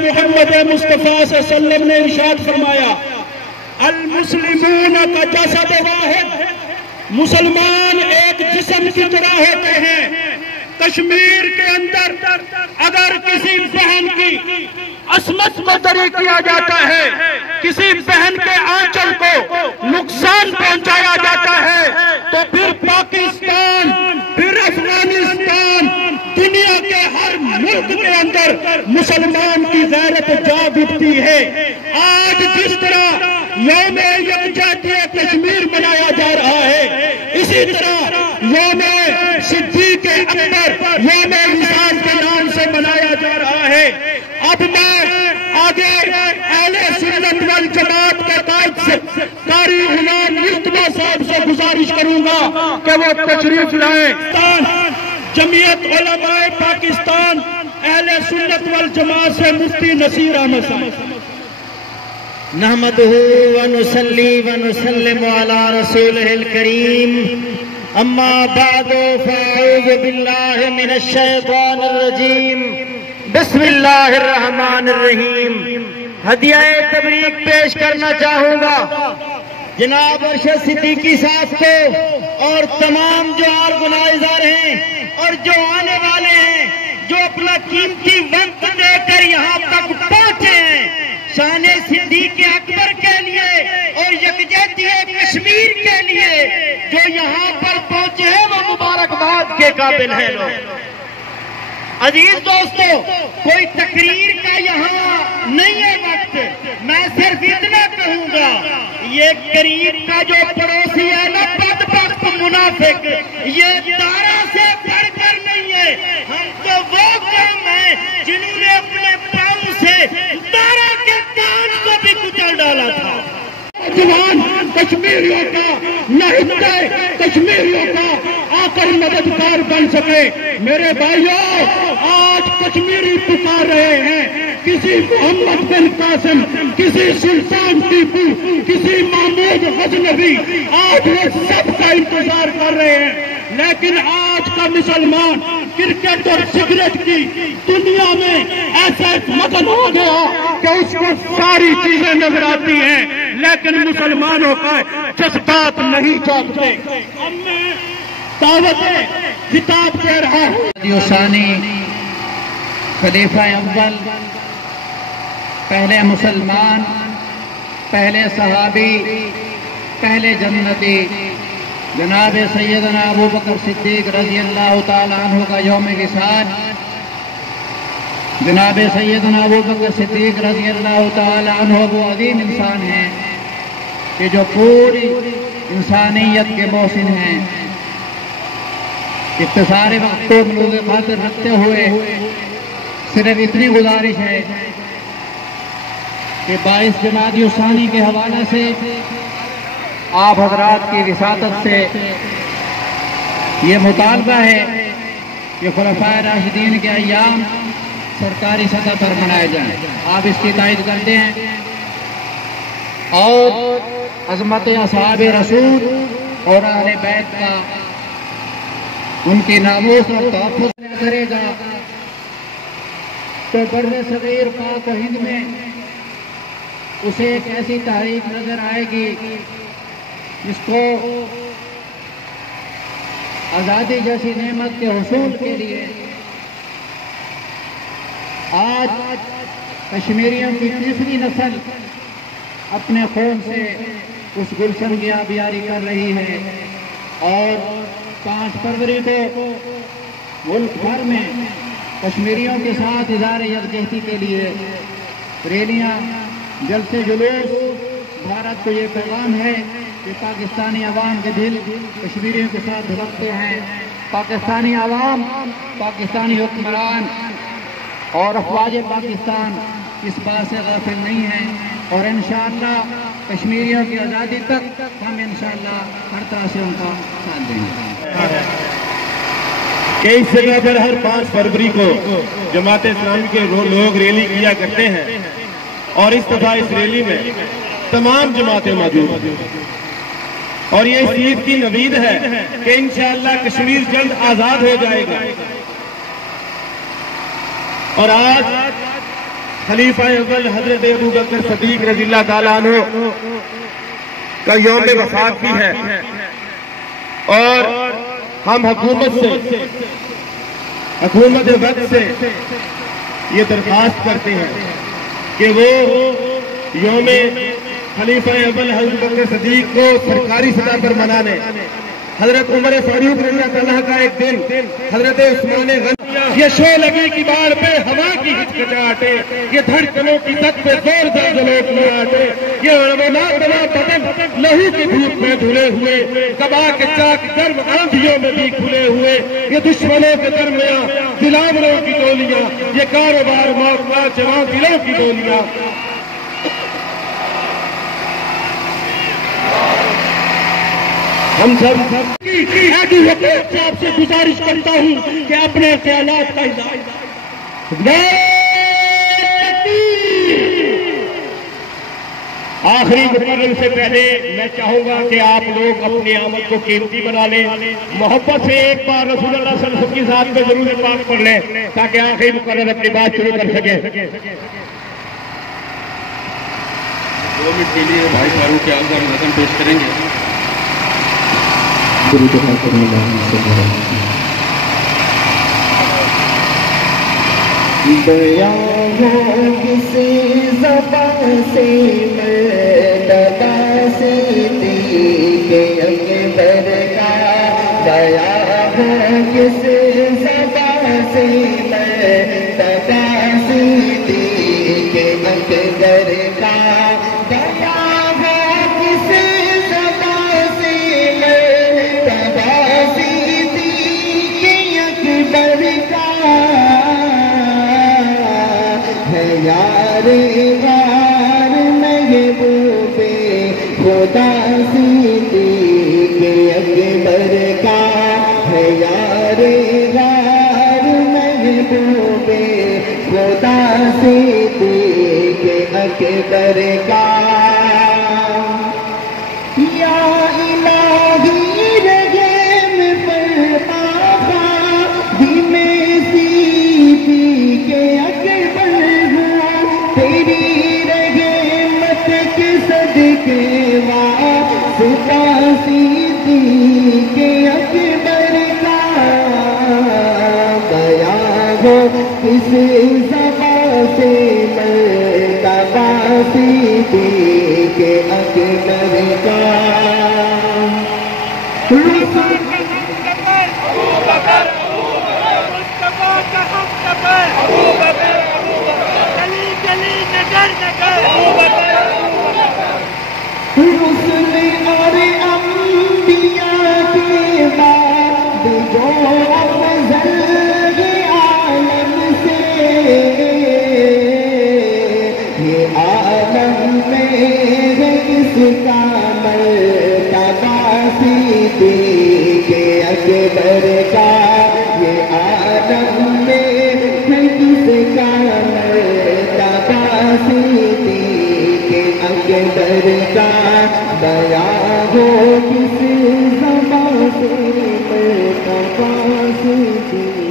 محمد مصطفیٰ صلی اللہ علیہ وسلم نے ارشاد فرمایا المسلمون کا جسد واحد، مسلمان ایک جسم کی طرح ہوتے ہیں۔ کشمیر کے اندر اگر کسی بہن کی عصمت کو دری کیا جاتا ہے، کسی بہن کے آنچل کو نقصان پہنچایا جاتا ہے، تو پھر پاکستان، پھر افغانستان، دنیا کے ہر ملک کے اندر مسلمان کی غیرت جاگ اٹھتی ہے۔ آج جس طرح یوم یکجہتی کشمیر منایا جا رہا ہے، اسی طرح یوم صدیق اکبر، یوم وصال کے نام سے منایا جا رہا ہے۔ اب میں آگے اہل سنت والجماعت کے قائد سے قاری غلام مرتضیٰ صاحب سے گزارش کروں گا کہ وہ تشریف لائیں۔ جمعیت علماء پاکستان اہل سنت والجماعت سے مفتی نصیر احمد صاحب۔ نحمدہ ونصلی ونسلم علی رسولہ الکریم، اما بعد فاعوذ باللہ من الشیطان الرجیم، بسم اللہ الرحمن الرحیم۔ ہدیہ تبریک پیش کرنا چاہوں گا جناب ارشد صدیقی صاحب کو اور تمام جو آرگنائزر ہیں اور جو آنے والے ہیں، جو اپنا قیمتی وقت دے کر یہاں تک پہنچے ہیں، شان صدیق اکبر کے لیے اور یکجہتی کشمیر کے لیے جو یہاں پر پہنچے ہیں، وہ مبارکباد کے قابل ہیں لوگ۔ عزیز دوستو، کوئی تقریر کا یہاں نہیں ہے وقت، میں صرف اتنا کہوں گا، یہ قریب کا جو پڑوسی ہے نا، بدبخت منافق، یہ دارا سے بڑھ کر نہیں ہے۔ ہم تو وہ قوم ہیں جنہوں نے اپنے پاؤں سے دارا کے کان کو بھی کچل ڈالا تھا۔ جوان کشمیریوں کا، نہتے کشمیریوں کا آ کر مددگار بن سکے۔ میرے بھائیوں، آج کشمیری پکار رہے ہیں، کسی محمد بن قاسم، کسی سلطان ٹیپو، کسی محمود غزنوی، آج وہ سب کا انتظار کر رہے ہیں۔ لیکن آج کا مسلمان کرکٹ اور سگریٹ کی دنیا میں ایسا مگن ہو گیا کہ اس کو ساری چیزیں نظر آتی ہیں، لیکن مسلمانوں کا جذبات نہیں جاگتے۔ اب میں دعوت خطاب دے رہا ہوں۔ ثانی خلیفہ اول، پہلے مسلمان، پہلے صحابی، پہلے جنتی، جناب سیدنا ابو بکر صدیق رضی اللہ تعالیٰ عنہ کا یوم وصال۔ جناب سیدنا ابو بکر صدیق رضی اللہ تعالیٰ عنہ وہ عظیم انسان ہیں کہ جو پوری انسانیت کے محسن ہیں۔ اختصار وقت کو ملوز خاطر رکھتے ہوئے صرف اتنی گزارش ہے کہ 22 جمادی الثانی کے حوالے سے آپ حضرات کی وساطت سے یہ مطالبہ ہے کہ خلفائے راشدین کے ایام سرکاری سطح پر منائے جائیں۔ آپ اس کی تائید کرتے ہیں اور عظمت اصحاب رسول اور اہل بیت کا، ان کی ناموس اور تحفظ کرے گا تو بر صغیر پاک و ہند میں اسے ایک ایسی تحریک نظر آئے گی جس کو آزادی جیسی نعمت کے حصول کے لیے آج کشمیریوں کی تیسری نسل اپنے خون سے اس گلشن کی آبیاری کر رہی ہے، اور 5 فروری کو ملک بھر میں کشمیریوں کے ساتھ اظہار یکجہتی کے لیے ریلیاں، جلسے جلوس۔ بھارت کو یہ پیغام ہے کہ پاکستانی عوام کے دل کشمیریوں کے ساتھ دھڑکتے ہیں۔ پاکستانی عوام، پاکستانی حکمران اور افواج پاکستان اس بات سے غافل نہیں ہیں، اور انشاءاللہ کشمیریوں کی آزادی تک ہم انشاءاللہ ہر طرح سے ان کا ساتھ دیں گے۔ کئی جگہ پر ہر 5 فروری کو جماعت اسلامی کے لوگ ریلی کیا کرتے ہیں، اور اس دفعہ اس ریلی میں تمام جماعتیں موجود ہیں، اور یہ اس چیز کی نوید ہے کہ انشاءاللہ کشمیر جلد آزاد ہو جائے گا۔ اور آج خلیفہ اول حضرت ابو بکر صدیق رضی اللہ تعالیٰ عنہ کا یوم وفات بھی ہے، اور ہم حکومت وقت سے یہ درخواست کرتے ہیں کہ وہ یوم خلیفہ اول حضرت بکر صدیق کو سرکاری سطح پر منانے، حضرت عمر فاروق رضی اللہ تعالیٰ کا ایک دن، حضرت عثمان غنی، یہ شعلگی کی بار پہ ہوا کی ہچکچاہٹیں، یہ دھڑکنوں کی تک پہ زور جلوٹیں، یہ علماء تنا بدن لہو کی دھوپ میں دھلے ہوئے، کبا کے چاک گرم آندھیوں میں بھی کھلے ہوئے، یہ دشمنوں کے درمیان دلاوروں کی گولیاں، یہ کاروبار موقع جوان دلوں کی گولیاں۔ ہم سب آپ سے گزارش کرتا ہوں کہ اپنے خیالات کا آخری مقرر سے پہلے میں چاہوں گا کہ آپ لوگ اپنی آمد کو قیمتی بنا لیں، محبت سے ایک بار رسول اللہ صلی اللہ علیہ وسلم کی ذات میں ضرور پاک پڑھ لیں تاکہ آخری مقرر اپنی بات شروع کر سکے۔ 2 منٹ کے لیے بھائی فاروق کے آپ نظم پیش کریں گے۔ بیان ہو کسی زبان سے مرتبہ صدیق اکبر کا، بیان ہو کسی زبان سے مرتبہ صدیق اکبر کا، بیان ہو کسی زبان سے مرتبہ صدیق اکبر کا، یار غار محبوب خدا صدیق اکبر کا، ہے یار غار محبوب خدا صدیق اکبر کا، یا الہی رحم فرما دم صدیق اکبر، تیری رحمت کے صدقے واسطہ صدیق اکبر کا، بیان ہو کس زبان سے مرتبہ صدیق اکبر کا۔ رسل اور انبیاء کے بعد جو افضل عالم سے، یہ عالم میں ہے اس کا مرتبہ صدیق اکبر کا، یہ عالم میں ہے اس کا مرتبہ صدیق اکبر کا، بیان ہو کس زبان سے مرتبہ صدیق